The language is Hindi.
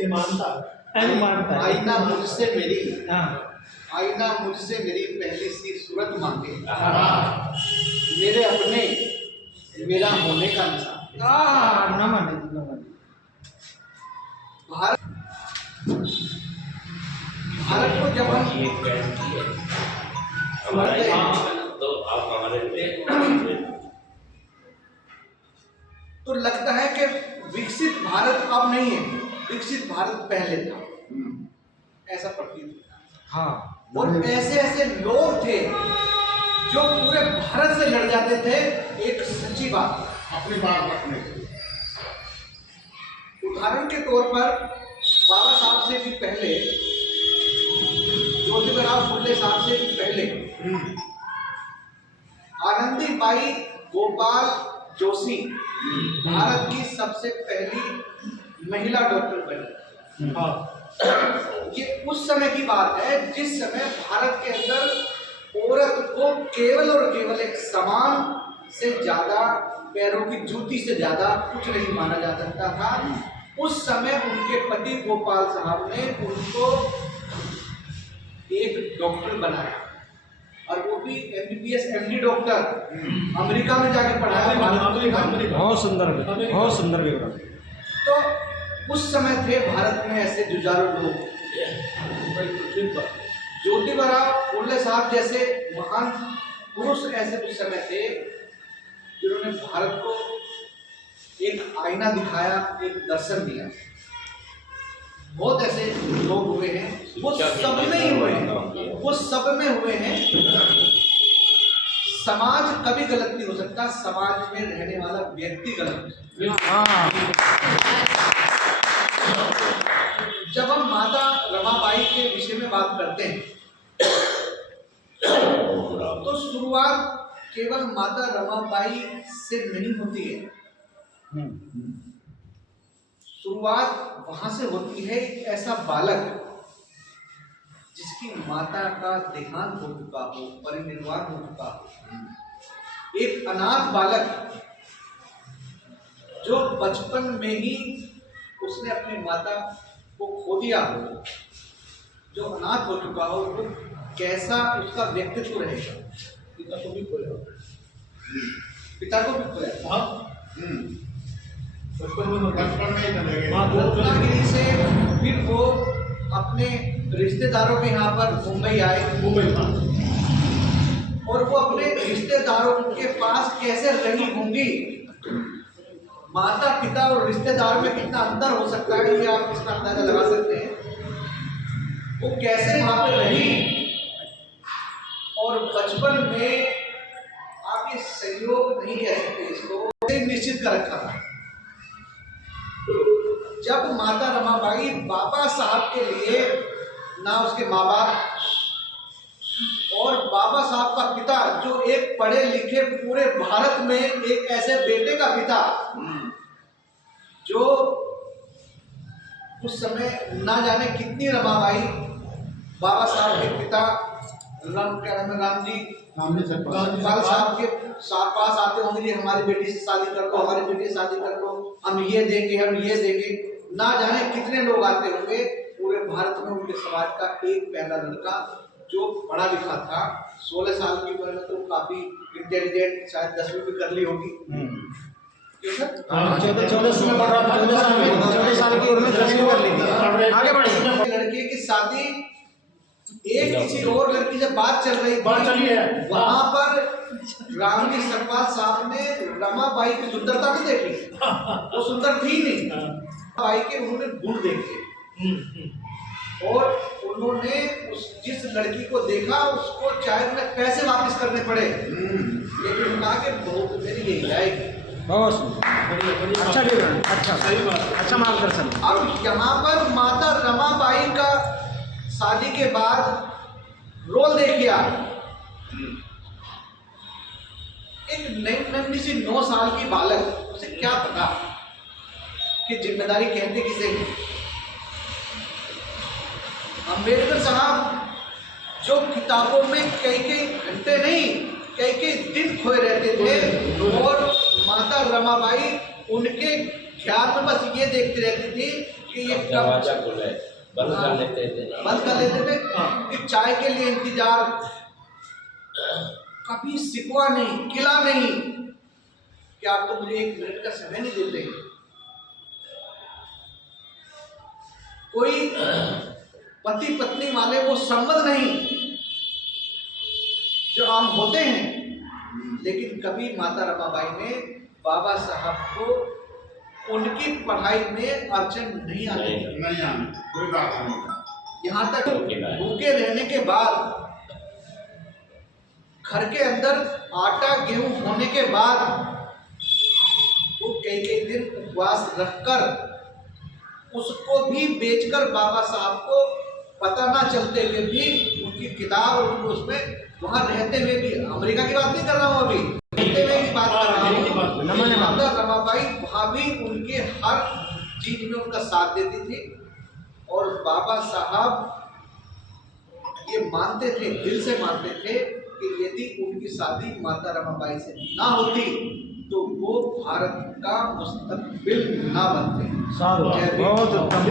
ये मानता है। आईना मुझसे मेरी हाँ आईना मुझसे मेरी पहली सी सूरत मांगे, मेरे अपने मेरा होने का निशान। नमन भारत भारत को जब हम तो आप हमारे तो लगता है कि विकसित भारत अब नहीं है, विकसित भारत पहले था, ऐसा प्रतीत होता है। हाँ और ऐसे ऐसे लोग थे जो पूरे भारत से लड़ जाते थे एक सच्ची बात अपनी बात रखने के लिए। उदाहरण के तौर पर बाबा साहब से भी पहले, ज्योतिबा फुले साहब से भी पहले आनंदीबाई गोपाल जोशी भारत की सबसे पहली महिला डॉक्टर बनी। ये उस समय की बात है जिस समय भारत के अंदर औरत को केवल और केवल एक सामान से ज्यादा, पैरों की जूती से ज्यादा कुछ नहीं माना जा सकता था। उस समय उनके पति गोपाल साहब ने उनको एक डॉक्टर बनाया, और वो भी MBBS MD डॉक्टर, अमेरिका में जाके पढ़ाया। बहुत सुंदर विवरण। तो उस समय थे भारत में ऐसे जुझारू लोग, ज्योतिबा फुले साहब जैसे महान पुरुष ऐसे उस समय थे जिन्होंने भारत को एक आईना दिखाया, एक दर्शन दिया। बहुत ऐसे लोग हुए हैं, वो सब में ही हुए हैं, वो सब में हुए हैं। समाज कभी गलत नहीं हो सकता, समाज में रहने वाला व्यक्ति गलत हो सकता। जब हम माता रमाबाई के विषय में बात करते हैं तो शुरुआत केवल माता रमाबाई से नहीं होती है। शुरुआत वहां से होती है एक ऐसा बालक जिसकी माता का देहांत हो चुका हो, परिनिर्वाण हो चुका हो, एक अनाथ बालक जो बचपन में ही उसने अपनी माता को खो दिया हो, जो अनाथ हो चुका हो, वो कैसा उसका व्यक्तित्व रहेगा। पिता को भी खोया, बचपन में रत्नागिरी से फिर वो अपने रिश्तेदारों के यहाँ पर मुंबई आए, और वो अपने रिश्तेदारों के पास कैसे रही होंगी। माता पिता और रिश्तेदार में कितना अंतर हो सकता है ये आप इसका अंदाजा लगा सकते हैं। वो कैसे वहां पे रही, और बचपन में आप ये सहयोग नहीं कह सकते इसको, निश्चित कर रखा था। जब माता रमाबाई बाबा साहब के लिए, ना उसके माँ बाप और बाबा साहब का पिता जो एक पढ़े लिखे पूरे भारत में एक ऐसे बेटे का पिता जो उस समय ना जाने कितनी रमाबाई, बाबा साहब के पिता राम जी गोपाल साहब के पास आते होंगे, जी हमारी बेटी से शादी कर लो, हमारी बेटी से शादी कर लो, हम ये देंगे, हम ये देंगे। ना जाने कितने लोग आते होंगे पूरे भारत में उनके समाज का एक पहला लड़का जो पढ़ा लिखा था, 16 साल की उम्र में तो काफी इंटेलिजेंट, शायद 10वीं भी कर ली होगी। 14 साल की उम्र में 10वीं कर ली थी। आगे बढ़िए। लड़के की शादी एक किसी और लड़की से बात चल रही है, वहां पर राम जी सकपाल साहब ने रमाबाई की सुंदरता नहीं देखी, वो सुंदर थी नहीं, बाई के उन्होंने गुण देखे, और उन्होंने उस जिस लड़की को देखा उसको चाहे उन्हें पैसे वापस करने पड़े, लेकिन कहा कि बहू मेरी यही आएगी। बहुत अच्छा विवरण, अच्छा सही बात, अच्छा मार्गदर्शन। अब यहाँ पर माता रमाबाई का शादी के बाद रोल देखिए, एक नन्ही सी 9 साल की बालक, उसे क्या पता कि जिम्मेदारी कहते किसे नहीं। अम्बेडकर साहब जो किताबों में कई घंटे नहीं कई दिन खोए रहते थे, और माता रमाबाई उनके ख्याल में बस ये देखती रहती थी कि ये कब दरवाजा खुला है, बंद कर लेते थे। बंद कर लेते थे कि चाय के लिए इंतजार, कभी सिकवा नहीं, किला नहीं कि आप तो मुझे 1 मिनट का समय नहीं देते। कोई पति पत्नी वाले वो संबंध नहीं जो आम होते हैं, लेकिन कभी माता रमाबाई ने बाबा साहब को उनकी पढ़ाई में अड़चन नहीं आने दी। नहीं आने, कोई बात नहीं। यहाँ तक भूखे रहने के बाद, घर के अंदर आटा गेहूं होने के बाद, वो कई दिन उपवास रखकर उसको भी बेचकर बाबा साहब को पता ना चलते हुए भी उनकी किताब और उनको उसमें वहां रहते हुए भी, अमेरिका की बात नहीं कर रहा हूँ अभी, रहते हुए की बात कर रहा हूँ, माता रमाबाई वहां भी उनके हर चीज में उनका साथ देती थी। और बाबा साहब ये मानते थे, दिल से मानते थे कि यदि उनकी शादी माता रमाबाई से ना होती तो वो भारत का मुस्तकबिल ना बनते। बहुत उत्तम।